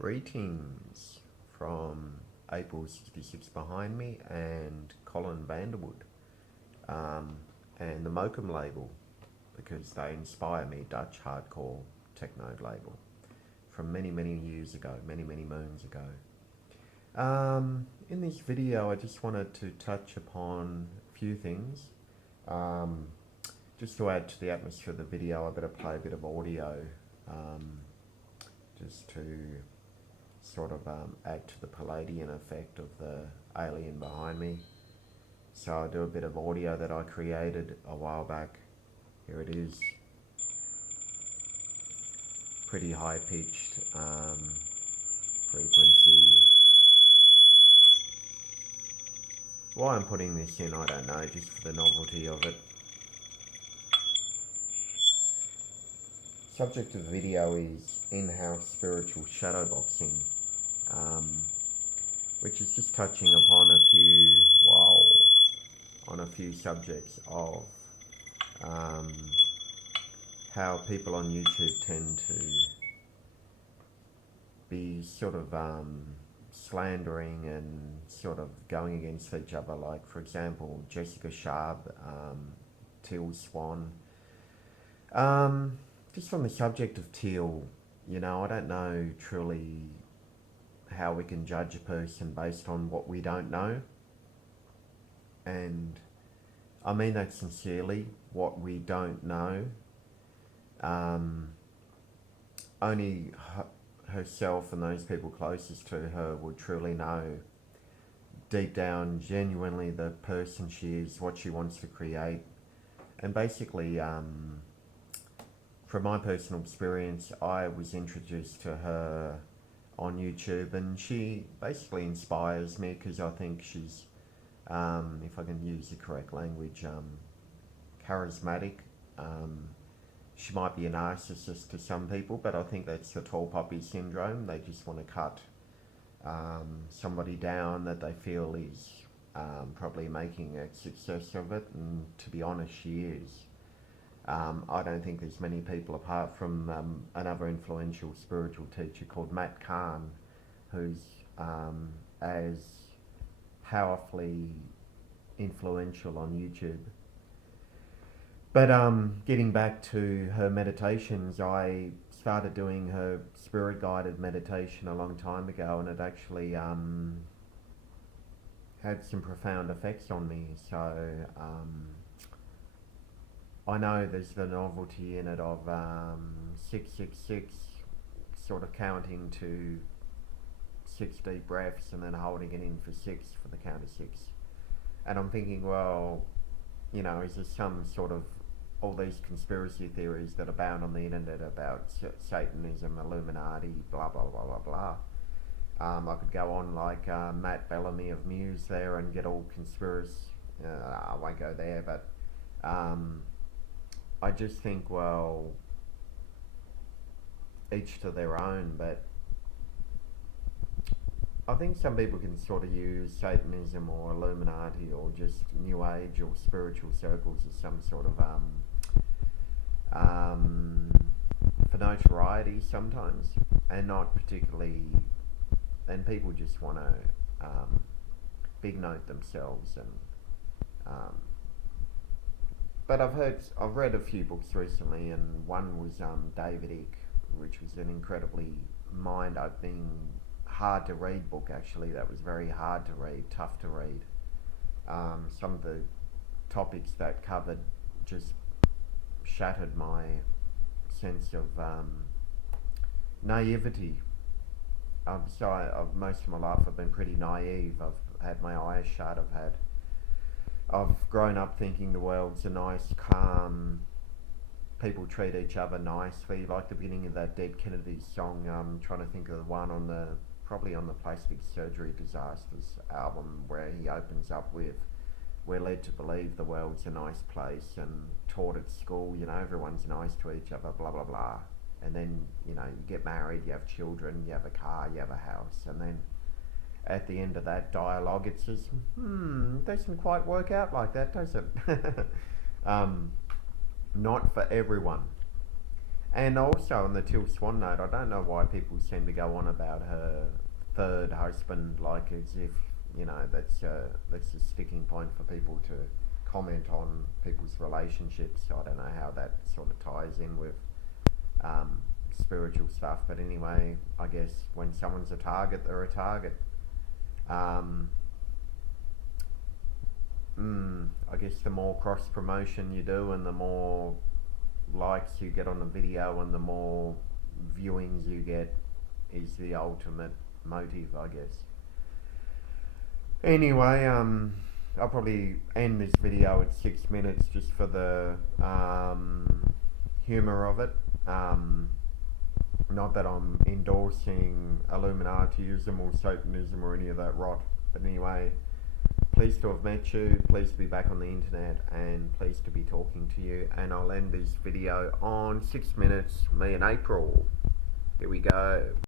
Greetings from April 66 behind me and Colin Vanderwood and the Mokum label, because they inspire me, Dutch hardcore techno label from many years ago, many moons ago. In this video I just wanted to touch upon a few things. Just to add to the atmosphere of the video, I better play a bit of audio just to sort of add to the Palladian effect of the alien behind me. So I'll do a bit of audio that I created a while back. Here it is. Pretty high pitched frequency. Why I'm putting this in, I don't know, just for the novelty of it. Subject of the video is in-house spiritual shadowboxing, which is just touching upon a few subjects of how people on YouTube tend to be sort of slandering and sort of going against each other. Like, for example, Jessica Sharp, Teal Swan. Just on the subject of Teal, you know, I don't know truly how we can judge a person based on what we don't know. And I mean that sincerely, what we don't know. Only herself and those people closest to her would truly know deep down, genuinely, the person she is, what she wants to create. And basically, from my personal experience, I was introduced to her on YouTube, and she basically inspires me because I think she's, if I can use the correct language, charismatic. She might be a narcissist to some people, but I think that's the tall poppy syndrome. They just want to cut somebody down that they feel is probably making a success of it, and to be honest, she is. I don't think there's many people apart from another influential spiritual teacher called Matt Kahn, who's as powerfully influential on YouTube. But getting back to her meditations, I started doing her spirit guided meditation a long time ago, and it actually had some profound effects on me. So I know there's the novelty in it of 666, sort of counting to 6 deep breaths and then holding it in for 6 for the count of 6. And I'm thinking, well, you know, is there some sort of all these conspiracy theories that abound on the internet about Satanism, Illuminati, blah blah blah blah blah. I could go on like Matt Bellamy of Muse there and get all conspiracy. I won't go there, but I just think, well, each to their own, but I think some people can sort of use Satanism or Illuminati or just New Age or spiritual circles as some sort of for notoriety sometimes, and not particularly, and people just want to big note themselves. And but I've read a few books recently, and one was David Icke, which was an incredibly mind-opening, hard to read book. Actually, that was very hard to read, tough to read. Some of the topics that covered just shattered my sense of naivety. Most of my life I've been pretty naive. I've had my eyes shut. I've grown up thinking the world's a nice, calm, people treat each other nicely, like the beginning of that Dead Kennedys song. I'm trying to think of the one probably on the Plastic Surgery Disasters album, where he opens up with, we're led to believe the world's a nice place and taught at school, you know, everyone's nice to each other, blah blah blah. And then, you know, you get married, you have children, you have a car, you have a house, and then at the end of that dialogue it says, doesn't quite work out like that, does it? Not for everyone. And also on the Teal Swan note, I don't know why people seem to go on about her third husband, like as if that's a sticking point for people to comment on people's relationships. I don't know how that sort of ties in with spiritual stuff, but anyway, I guess when someone's a target, they're a target. Um, I guess the more cross promotion you do, and the more likes you get on a video, and the more viewings you get, is the ultimate motive, I guess. Anyway, I'll probably end this video at 6 minutes just for the humour of it. Not that I'm endorsing Illuminatiism or Satanism or any of that rot, but anyway, pleased to have met you, pleased to be back on the internet, and pleased to be talking to you. And I'll end this video on 6 minutes, me and April. Here we go.